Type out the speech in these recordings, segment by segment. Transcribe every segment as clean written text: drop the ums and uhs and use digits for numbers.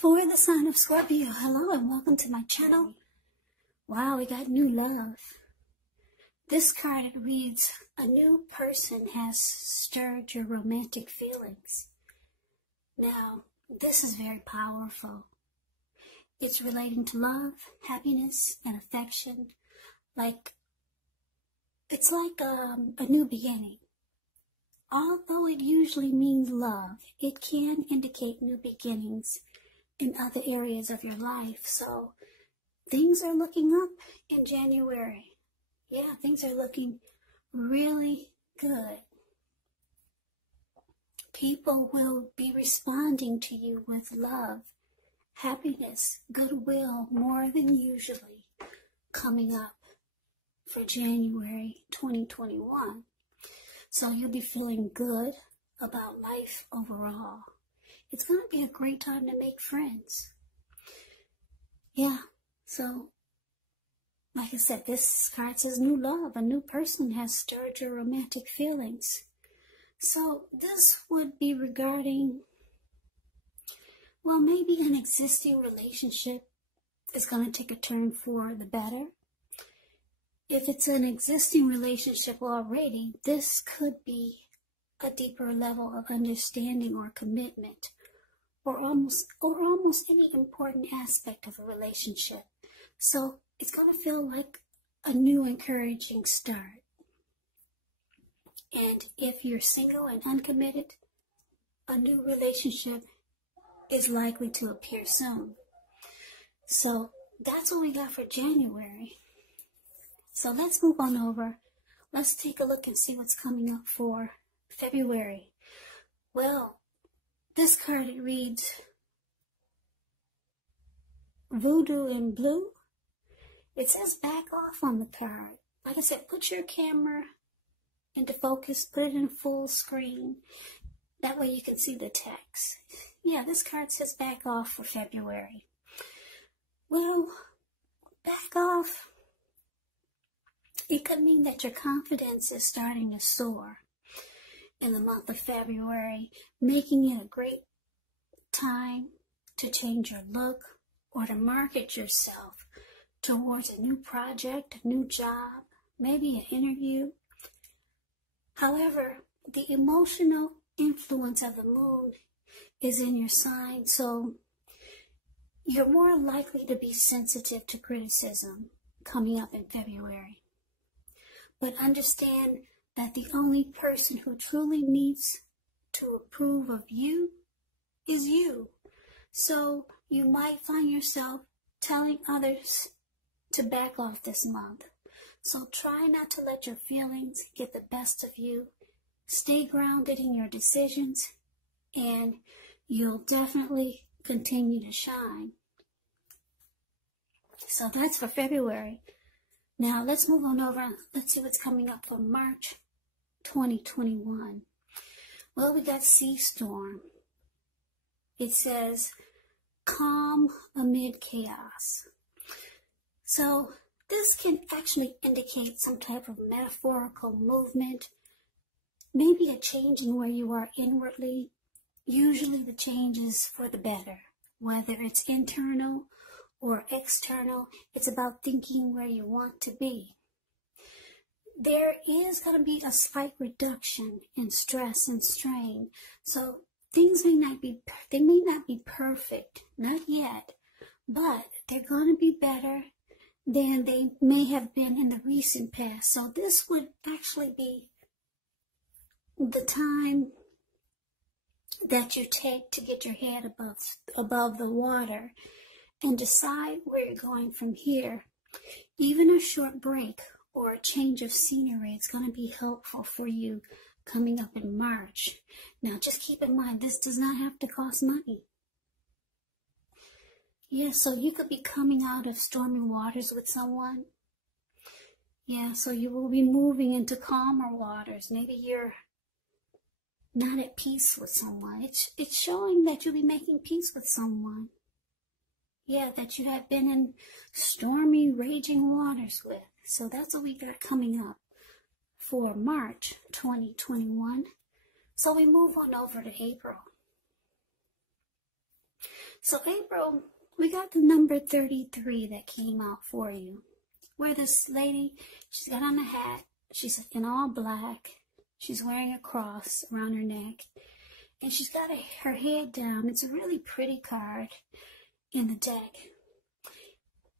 For the sign of Scorpio, hello and welcome to my channel. Wow, we got new love. This card, it reads, a new person has stirred your romantic feelings. Now, this is very powerful. It's relating to love, happiness, and affection. It's like a new beginning. Although it usually means love, it can indicate new beginnings in other areas of your life. So things are looking up in January. Yeah, things are looking really good. People will be responding to you with love, happiness, goodwill, more than usually coming up for January 2021. So you'll be feeling good about life overall. It's going to be a great time to make friends. Yeah, so like I said, this card says new love. A new person has stirred your romantic feelings. So this would be regarding, well, maybe an existing relationship is going to take a turn for the better. If it's an existing relationship already, this could be a deeper level of understanding or commitment, or almost any important aspect of a relationship. So it's going to feel like a new encouraging start. And if you're single and uncommitted, a new relationship is likely to appear soon. So that's what we got for January. So let's move on over. Let's take a look and see what's coming up for February. Well, this card, it reads Voodoo in Blue. It says back off on the card. Like I said, put your camera into focus, put it in full screen. That way you can see the text. Yeah, this card says back off for February. Well, back off. It could mean that your confidence is starting to soar in the month of February, making it a great time to change your look or to market yourself towards a new project, a new job, maybe an interview. However, the emotional influence of the moon is in your sign, so you're more likely to be sensitive to criticism coming up in February. But understand that the only person who truly needs to approve of you is you. So you might find yourself telling others to back off this month. So try not to let your feelings get the best of you. Stay grounded in your decisions, and you'll definitely continue to shine. So that's for February. Now, let's move on over. Let's see what's coming up for March 2021. Well, we got Sea Storm. It says, calm amid chaos. So, this can actually indicate some type of metaphorical movement, maybe a change in where you are inwardly. Usually the change is for the better, whether it's internal or external. It's about thinking where you want to be. There is going to be a slight reduction in stress and strain. So things may not be perfect, not yet, but they're going to be better than they may have been in the recent past. So this would actually be the time that you take to get your head above the water and decide where you're going from here. Even a short break or a change of scenery is going to be helpful for you coming up in March. Now, just keep in mind, this does not have to cost money. Yeah, so you could be coming out of stormy waters with someone. Yeah, so you will be moving into calmer waters. Maybe you're not at peace with someone. It's showing that you'll be making peace with someone. Yeah, that you have been in stormy, raging waters with. So that's what we got coming up for March 2021. So we move on over to April. So April, we got the number 33 that came out for you. Where this lady, she's got on a hat. She's in all black. She's wearing a cross around her neck. And she's got her head down. It's a really pretty card in the deck.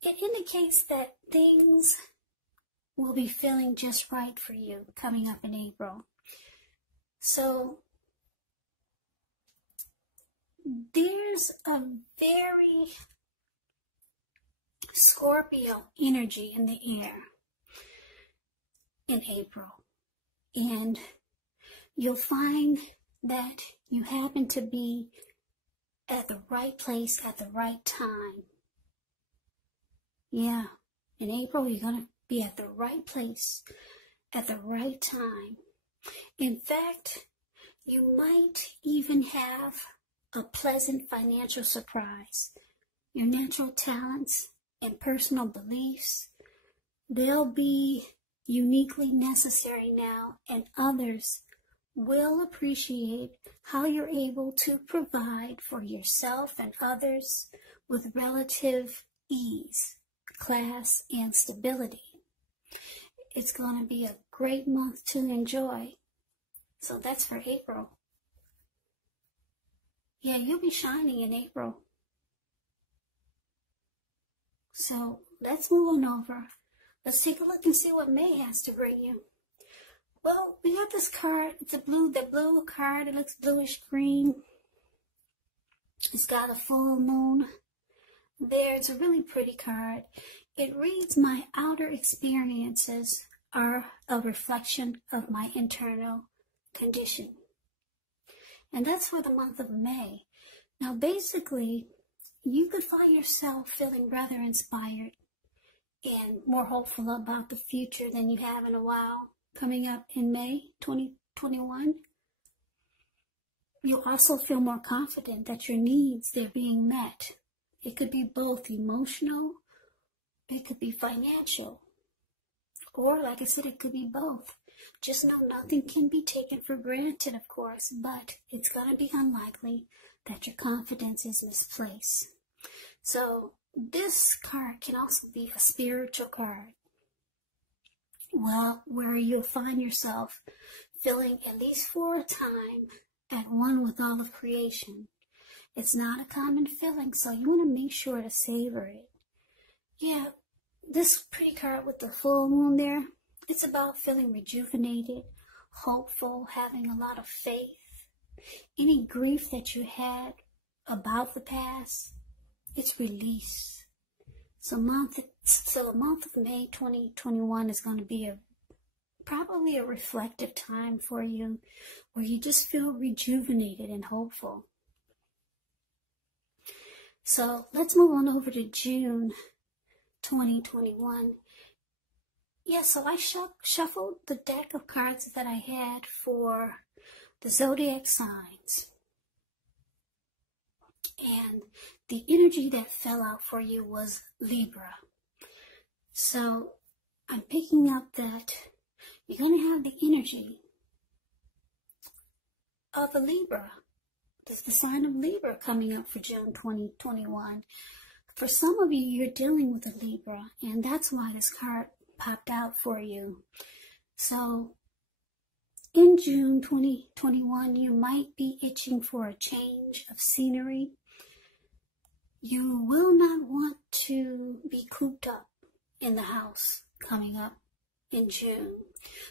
It indicates that things will be feeling just right for you coming up in April. So there's a very Scorpio energy in the air in April. And you'll find that you happen to be at the right place at the right time. Yeah, in April, you're going to be at the right place at the right time. In fact, you might even have a pleasant financial surprise. Your natural talents and personal beliefs, they'll be uniquely necessary now, and others will appreciate how you're able to provide for yourself and others with relative ease, class, and stability. It's going to be a great month to enjoy. So that's for April. Yeah, you'll be shining in April. So let's move on over. Let's take a look and see what May has to bring you. Well, we got this card. It's the blue card. It looks bluish green. It's got a full moon there. It's a really pretty card. It reads, my outer experiences are a reflection of my internal condition. And that's for the month of May. Now, basically, you could find yourself feeling rather inspired and more hopeful about the future than you have in a while coming up in May 2021. You'll also feel more confident that your needs, they're being met. It could be both emotional, it could be financial, or like I said, it could be both. Just know nothing can be taken for granted, of course, but it's going to be unlikely that your confidence is misplaced. So this card can also be a spiritual card. Well, where you'll find yourself feeling, at least for a time, at one with all of creation. It's not a common feeling, so you want to make sure to savor it. Yeah, this pretty card with the full moon there, it's about feeling rejuvenated, hopeful, having a lot of faith. Any grief that you had about the past, it's released. So the month of May 2021 is going to be probably a reflective time for you, where you just feel rejuvenated and hopeful. So let's move on over to June 2021. Yeah, so I shuffled the deck of cards that I had for the zodiac signs. And the energy that fell out for you was Libra. So I'm picking up that you're going to have the energy of a Libra. There's the sign of Libra coming up for June 2021. For some of you, you're dealing with a Libra, and that's why this card popped out for you. So in June 2021, you might be itching for a change of scenery. You will not want to be cooped up in the house coming up in June.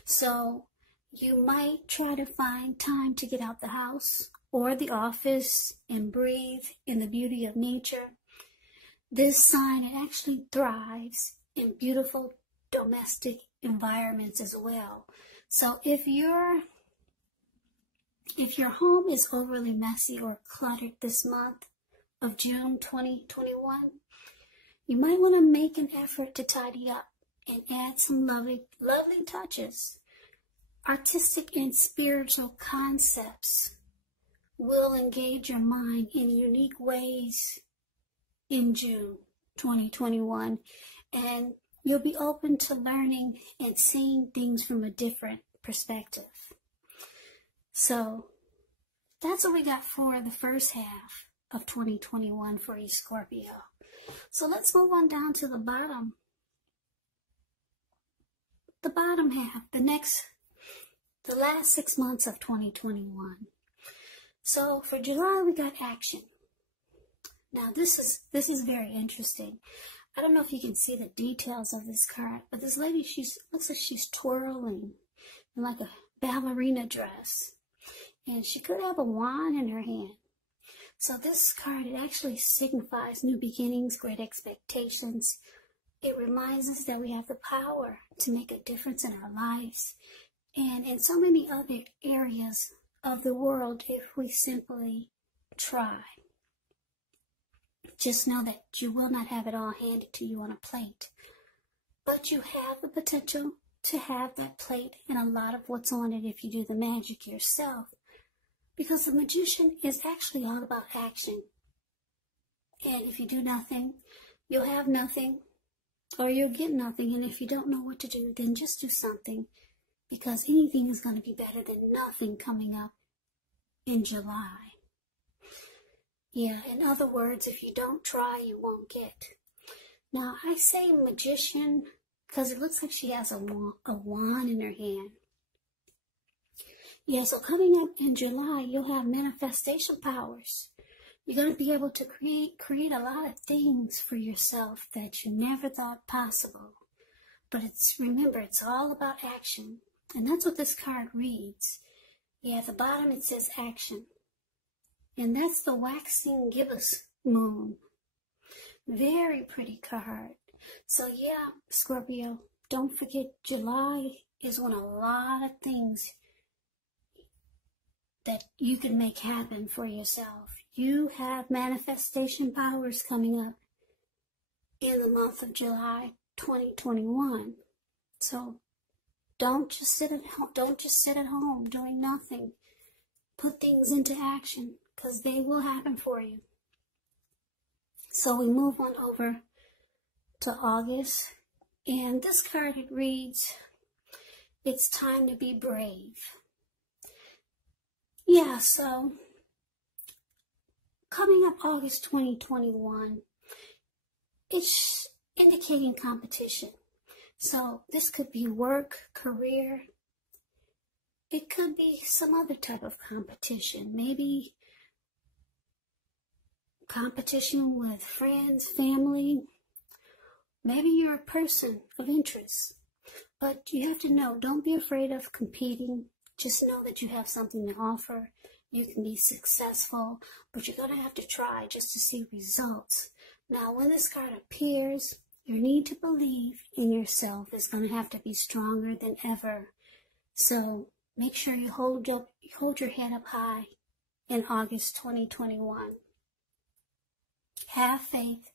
So you might try to find time to get out the house or the office and breathe in the beauty of nature. This sign, it actually thrives in beautiful domestic environments as well. So if your home is overly messy or cluttered this month of June 2021, you might want to make an effort to tidy up and add some lovely touches. Artistic and spiritual concepts will engage your mind in unique ways in June 2021, and you'll be open to learning and seeing things from a different perspective. So that's what we got for the first half of 2021 for you, Scorpio. So let's move on down to the bottom. The bottom half, the last 6 months of 2021. So for July, we got action. Now this is very interesting. I don't know if you can see the details of this card, but this lady, looks like she's twirling in like a ballerina dress. And she could have a wand in her hand. So this card, it actually signifies new beginnings, great expectations. It reminds us that we have the power to make a difference in our lives and in so many other areas of the world if we simply try. Just know that you will not have it all handed to you on a plate, but you have the potential to have that plate and a lot of what's on it if you do the magic yourself, because the magician is actually all about action. And if you do nothing, you'll have nothing, or you'll get nothing. And if you don't know what to do, then just do something, because anything is going to be better than nothing coming up in July. Yeah, in other words, if you don't try, you won't get. Now, I say magician because it looks like she has a wand in her hand. Yeah, so coming up in July, you'll have manifestation powers. You're going to be able to create a lot of things for yourself that you never thought possible. But remember, it's all about action. And that's what this card reads. Yeah, at the bottom it says action. And that's the waxing gibbous moon. Very pretty card. So yeah, Scorpio, don't forget July is when a lot of things that you can make happen for yourself. You have manifestation powers coming up in the month of July 2021. So don't just sit at home doing nothing. Put things into action, because they will happen for you. So we move on over to August, and this card, it reads, it's time to be brave. Yeah, so coming up August 2021, it's indicating competition. So this could be work, career. It could be some other type of competition. Maybe competition with friends, family. Maybe you're a person of interest. But you have to know, don't be afraid of competing. Just know that you have something to offer. You can be successful, but you're going to have to try just to see results. Now, when this card appears, your need to believe in yourself is going to have to be stronger than ever. So make sure you hold your head up high in August 2021. Have faith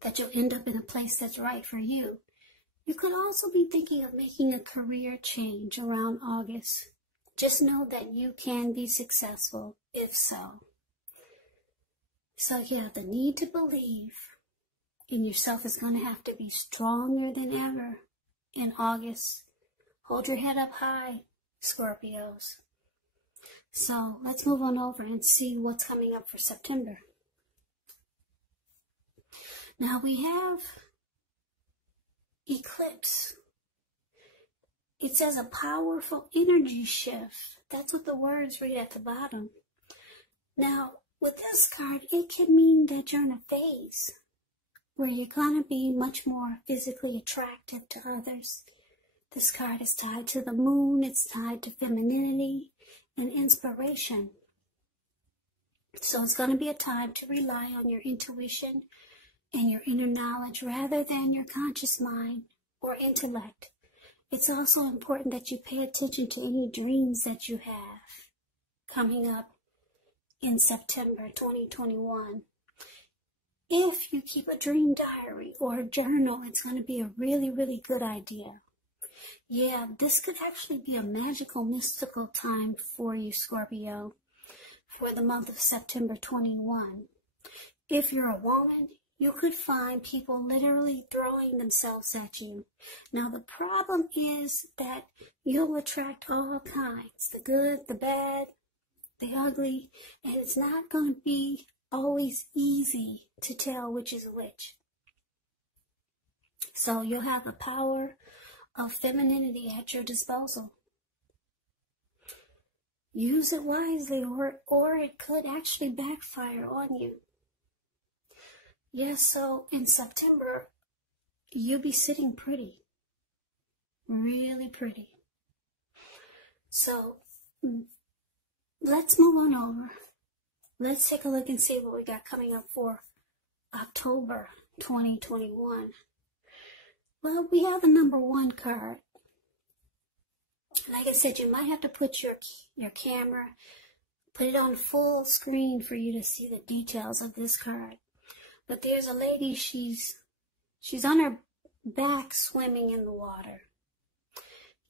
that you'll end up in a place that's right for you. You could also be thinking of making a career change around August. Just know that you can be successful if so. So yeah, the need to believe in yourself is going to have to be stronger than ever in August. Hold your head up high, Scorpios. So let's move on over and see what's coming up for September. Now we have eclipse. It says a powerful energy shift. That's what the words read at the bottom. Now, with this card, it can mean that you're in a phase where you're going to be much more physically attractive to others. This card is tied to the moon. It's tied to femininity and inspiration. So it's going to be a time to rely on your intuition and your inner knowledge rather than your conscious mind or intellect. It's also important that you pay attention to any dreams that you have coming up in September 2021. If you keep a dream diary or a journal, it's going to be a really, really good idea. Yeah, this could actually be a magical, mystical time for you, Scorpio, for the month of September 21. If you're a woman, you could find people literally throwing themselves at you. Now, the problem is that you'll attract all kinds, the good, the bad, the ugly, and it's not going to be always easy to tell which is which. So you'll have the power of femininity at your disposal. Use it wisely, or it could actually backfire on you. Yes, so in September, you'll be sitting pretty. Really pretty. So let's move on over. Let's take a look and see what we got coming up for October 2021. Well, we have the number 1 card. Like I said, you might have to put your camera, put it on full screen for you to see the details of this card. But there's a lady, she's on her back swimming in the water.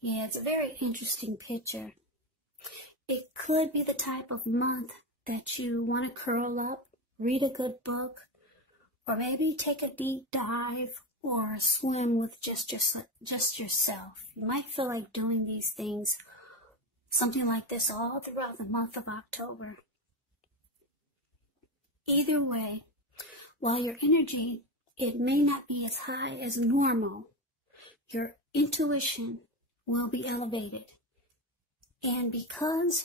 Yeah, it's a very interesting picture. It could be the type of month that you want to curl up, read a good book, or maybe take a deep dive or swim with just yourself. You might feel like doing these things, something like this, all throughout the month of October. Either way, while your energy, it may not be as high as normal, your intuition will be elevated. And because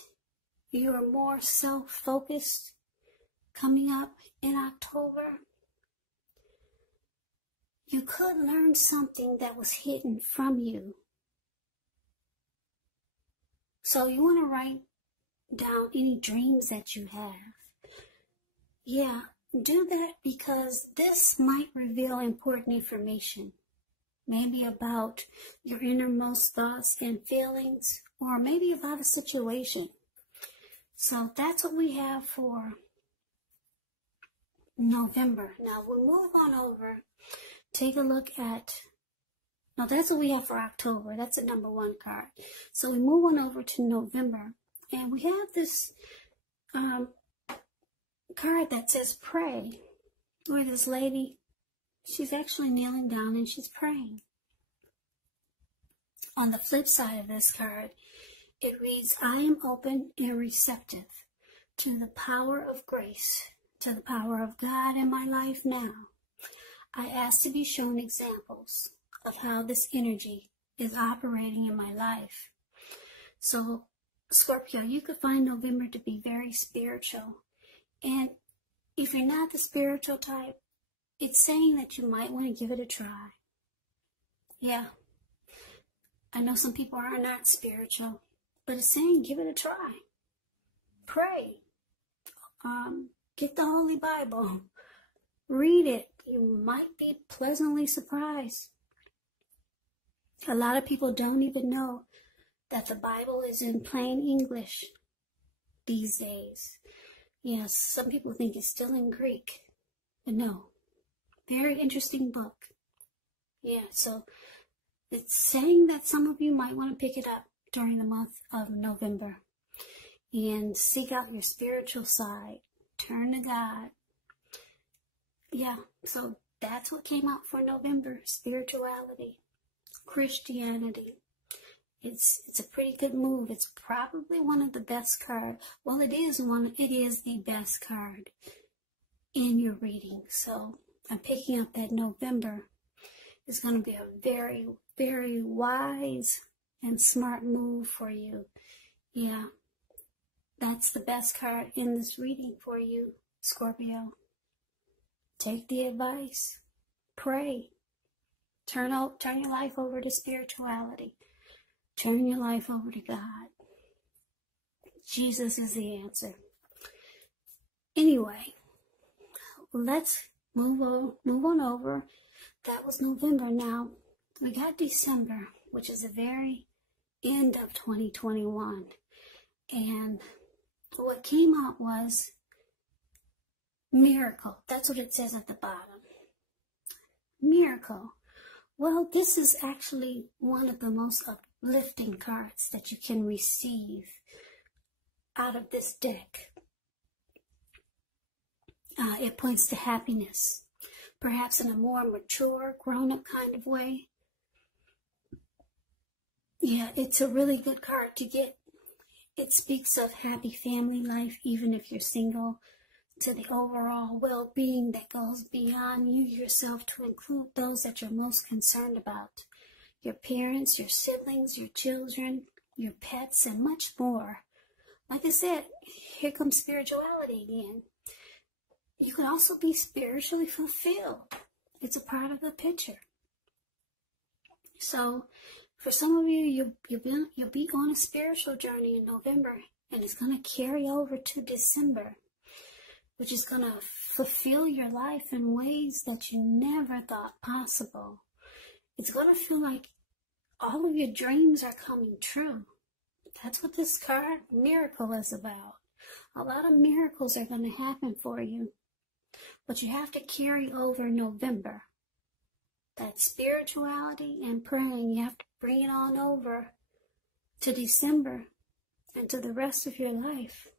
you're more self-focused coming up in October, you could learn something that was hidden from you. So you want to write down any dreams that you have. Yeah, do that, because this might reveal important information. Maybe about your innermost thoughts and feelings, or maybe about a situation. So that's what we have for November. Now we'll move on over. Take a look at, no, that's what we have for October. That's the number 1 card. So we move on over to November. And we have this card that says pray. Where this lady, she's actually kneeling down and she's praying. On the flip side of this card, it reads, I am open and receptive to the power of grace, to the power of God in my life now. I ask to be shown examples of how this energy is operating in my life. So, Scorpio, you could find November to be very spiritual. And if you're not the spiritual type, it's saying that you might want to give it a try. Yeah. I know some people are not spiritual, but it's saying give it a try. Pray. Get the Holy Bible. Read it. You might be pleasantly surprised. A lot of people don't even know that the Bible is in plain English these days. Yes, some people think it's still in Greek, but no. Very interesting book. Yeah, so it's saying that some of you might want to pick it up during the month of November and seek out your spiritual side. Turn to God. Yeah, so that's what came out for November. Spirituality, Christianity. It's a pretty good move. It's probably one of the best cards. Well, it is the best card in your reading. So I'm picking up that November is going to be a very, very wise and smart move for you. Yeah, that's the best card in this reading for you, Scorpio. Take the advice. Pray. Turn your life over to spirituality. Turn your life over to God. Jesus is the answer. Anyway, let's move on over. That was November. Now, we got December, which is the very end of 2021. And what came out was miracle. That's what it says at the bottom. Miracle. Well, this is actually one of the most uplifting cards that you can receive out of this deck. It points to happiness, perhaps in a more mature, grown-up kind of way. Yeah, it's a really good card to get. It speaks of happy family life, even if you're single. to the overall well-being that goes beyond you yourself, to include those that you're most concerned about. Your parents, your siblings, your children, your pets, and much more. Like I said, here comes spirituality again. You can also be spiritually fulfilled. It's a part of the picture. So, for some of you, you'll be on a spiritual journey in November, and it's going to carry over to December, which is going to fulfill your life in ways that you never thought possible. It's going to feel like all of your dreams are coming true. That's what this card miracle is about. A lot of miracles are going to happen for you, but you have to carry over November. That spirituality and praying, you have to bring it on over to December and to the rest of your life.